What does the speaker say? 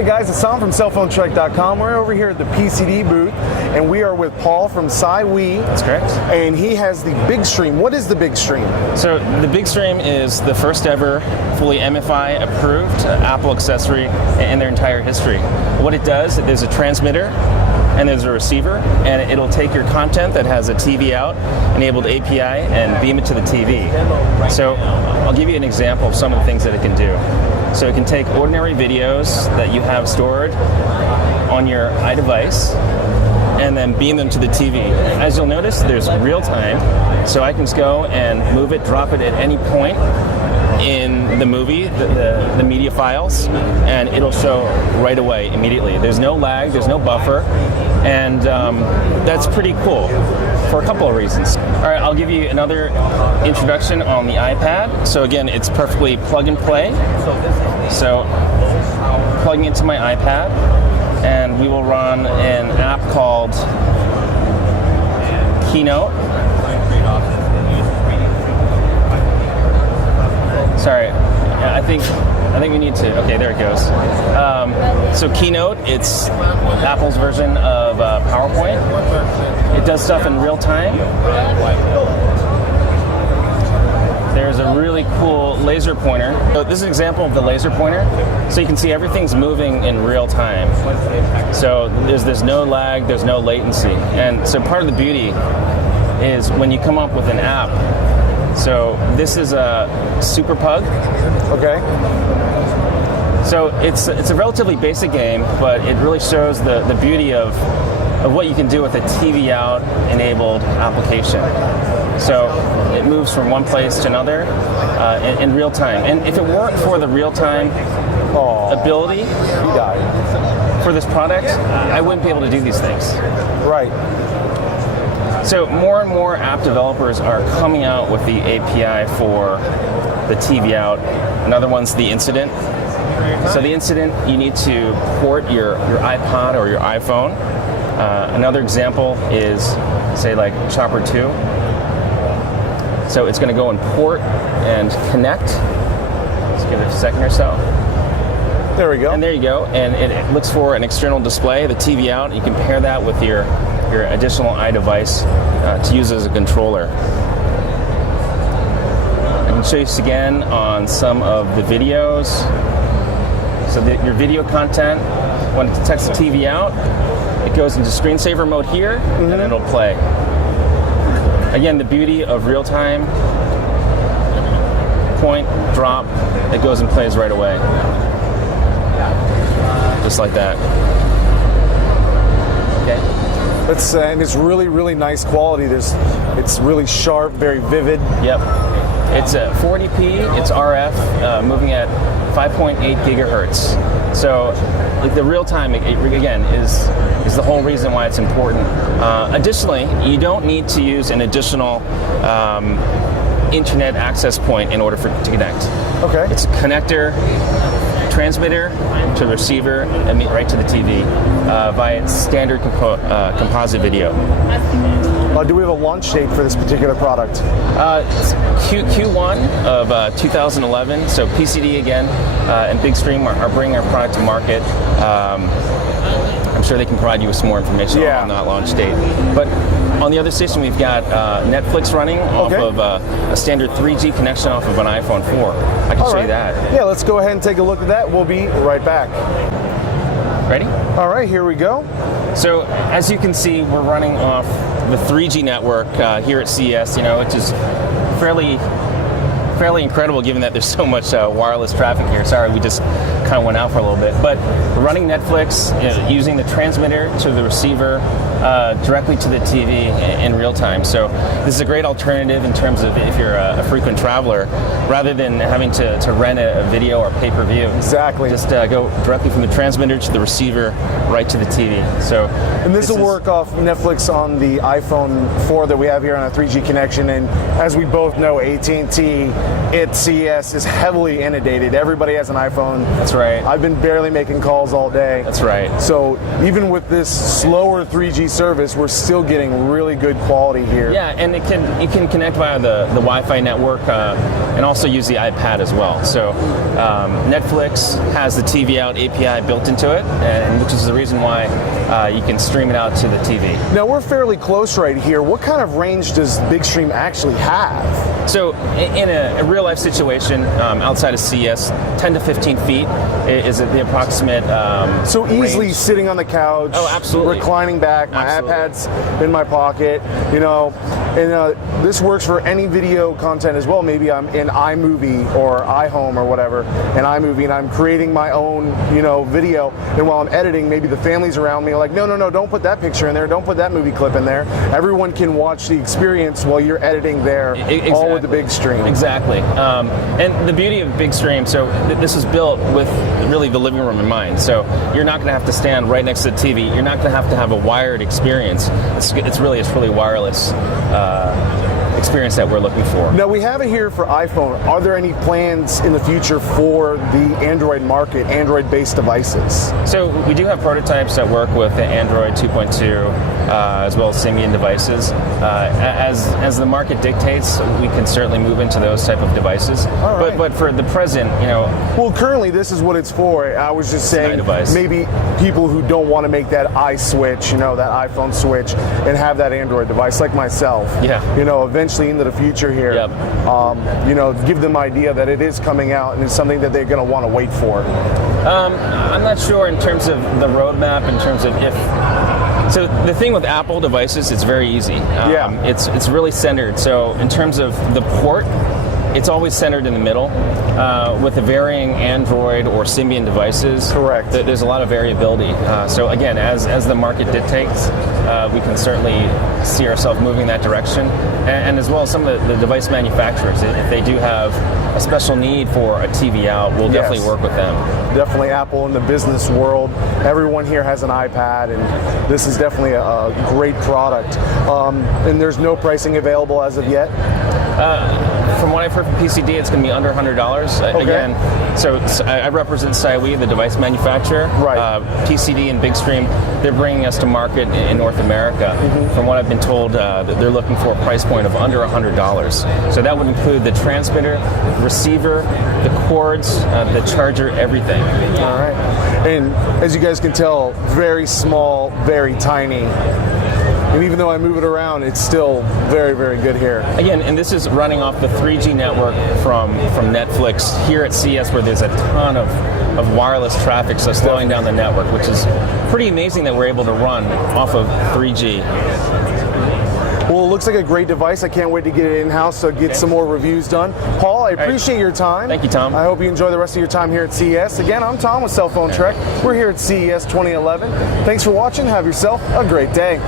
Hey guys, it's Tom from cellphonetrek.com. We're over here at the PCD booth, and we are with Paul from CES. That's correct. And he has the Big Stream. What is the Big Stream? So the Big Stream is the first ever fully MFI approved Apple accessory in their entire history. What it does, there's a transmitter and there's a receiver, and it'll take your content that has a TV out enabled API and beam it to the TV. So I'll give you an example of some of the things that it can do. So it can take ordinary videos that you have stored on your iDevice and then beam them to the TV. As you'll notice, there's real time, so I can just go and move it, drop it at any point in the movie, the media files, and it'll show right away, immediately. There's no lag, there's no buffer, and that's pretty cool for a couple of reasons. All right, I'll give you another introduction on the iPad. So again, it's perfectly plug and play. So plugging into my iPad, and we will run an app called Keynote. Sorry, I think we need to. Okay, there it goes. So Keynote, it's Apple's version of PowerPoint. It does stuff in real time. There's a really cool laser pointer. So this is an example of the laser pointer. So you can see everything's moving in real time. So there's no lag, there's no latency. And so part of the beauty is when you come up with an app. So this is a Super Pug. Okay. So it's a relatively basic game, but it really shows the beauty of what you can do with a TV out enabled application. So it moves from one place to another in real time. And if it weren't for the real time ability for this product, I wouldn't be able to do these things. Right. So more and more app developers are coming out with the API for the TV out. Another one's the Incident. So the Incident, you need to port your iPod or your iPhone. Another example is, say, like Chopper 2. So it's going to go and port and connect. Let's give it a second or so. There we go. And there you go. And it looks for an external display, the TV out. You can pair that with your additional iDevice to use as a controller. I can show you this again on some of the videos. So your video content, when it detects the TV out, it goes into screensaver mode here, and then it'll play. Again, the beauty of real time, point, drop, it goes and plays right away. Just like that. Okay. And it's really, really nice quality. It's really sharp, very vivid. Yep. It's 480p, it's RF, moving at 5.8 gigahertz. So like the real time, again, is the whole reason why it's important. Additionally, you don't need to use an additional internet access point in order to connect. Okay. It's a connector, transmitter to receiver, and right to the TV via standard composite video. Do we have a launch date for this particular product? Q1 of 2011. So PCD again and Big Stream are bringing our product to market. I'm sure they can provide you with some more information on that launch date. But on the other station, we've got Netflix running off of a standard 3G connection off of an iPhone 4. I can show you that. Yeah, let's go ahead and take a look at that. We'll be right back. Ready? All right, here we go. So as you can see, we're running off the 3G network here at CES, which is fairly incredible given that there's so much wireless traffic here. Sorry, we just kind of went out for a little bit. But we're running Netflix using the transmitter to the receiver directly to the TV in real time. So this is a great alternative in terms of if you're a frequent traveler, rather than having to rent a video or pay-per-view. Exactly. Just go directly from the transmitter to the receiver right to the TV. So, and this will work off Netflix on the iPhone 4 that we have here on a 3G connection. And as we both know, AT&T at CES is heavily inundated. Everybody has an iPhone. That's right. I've been barely making calls all day. That's right. So even with this slower 3G service, we're still getting really good quality here. Yeah, and you can connect via the Wi-Fi network and also use the iPad as well. So Netflix has the TV Out API built into it, and which is the reason why you can stream it out to the TV. Now we're fairly close right here. What kind of range does Big Stream actually have? So in a real life situation outside of CES, 10 to 15 feet is the approximate So easily range. sitting on the couch, Oh, absolutely. reclining back, my Absolutely. iPad's in my pocket, you know, and this works for any video content as well. Maybe I'm in iMovie or iHome or whatever, in iMovie, and I'm creating my own, you know, video, and while I'm editing, maybe the family's around me like, no, don't put that picture in there, don't put that movie clip in there. Everyone can watch the experience while you're editing there, Exactly. all with the Big Stream. Exactly. And the beauty of Big Stream, so this is built with really the living room in mind. So you're not going to have to stand right next to the TV. You're not going to have a wired experience. It's really wireless experience that we're looking for. Now we have it here for iPhone. Are there any plans in the future for the Android market, Android-based devices? So we do have prototypes that work with the Android 2.2 as well as Symbian devices. As the market dictates, we can certainly move into those type of devices. All right. But for the present, you know, Well, currently this is what it's for. I was just saying, device. maybe people who don't want to make that iSwitch, you know, that iPhone switch, and have that Android device, like myself. Yeah. You know, eventually into the future here. Yep. You know, give them idea that it is coming out and it's something that they're going to want to wait for. I'm not sure in terms of the roadmap, in terms of if. So the thing with Apple devices, it's very easy. Yeah. It's really centered. So in terms of the port, it's always centered in the middle. With the varying Android or Symbian devices, Correct. There's a lot of variability. So again, as the market dictates, we can certainly see ourselves moving that direction. And as well as some of the device manufacturers, if they do have a special need for a TV out, we'll definitely Yes. work with them. Definitely Apple in the business world. Everyone here has an iPad, and this is definitely a great product. And there's no pricing available as of yet. From what I've heard from PCD, it's going to be under $100. Again, so I represent Saiwi, the device manufacturer. Right. PCD and Big Stream, they're bringing us to market in North America. From what I've been told, that they're looking for a price point of under $100. So that would include the transmitter, the receiver, the cords, the charger, everything. All right. And as you guys can tell, very small, very tiny. And even though I move it around, it's still very, very good here. Again, and this is running off the 3G network from Netflix here at CES, where there's a ton of wireless traffic, so slowing down the network, which is pretty amazing that we're able to run off of 3G. Well, it looks like a great device. I can't wait to get it in-house, so get some more reviews done. Paul, I appreciate your time. Thank you, Tom. I hope you enjoy the rest of your time here at CES. Again, I'm Tom with Cell Phone Trek. We're here at CES 2011. Thanks for watching. Have yourself a great day.